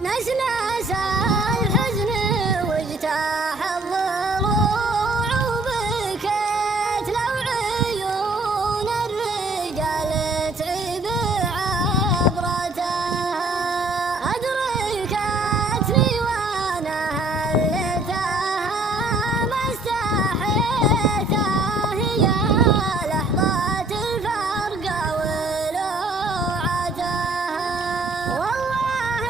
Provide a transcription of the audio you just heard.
نسناس الحزن واجتاح الضلوع وبكيت لو عيون الرجال تعب عبرتها أدركتني وأنا هلتها ما استحيتها هي لحظات الفرقة ولوعتها والله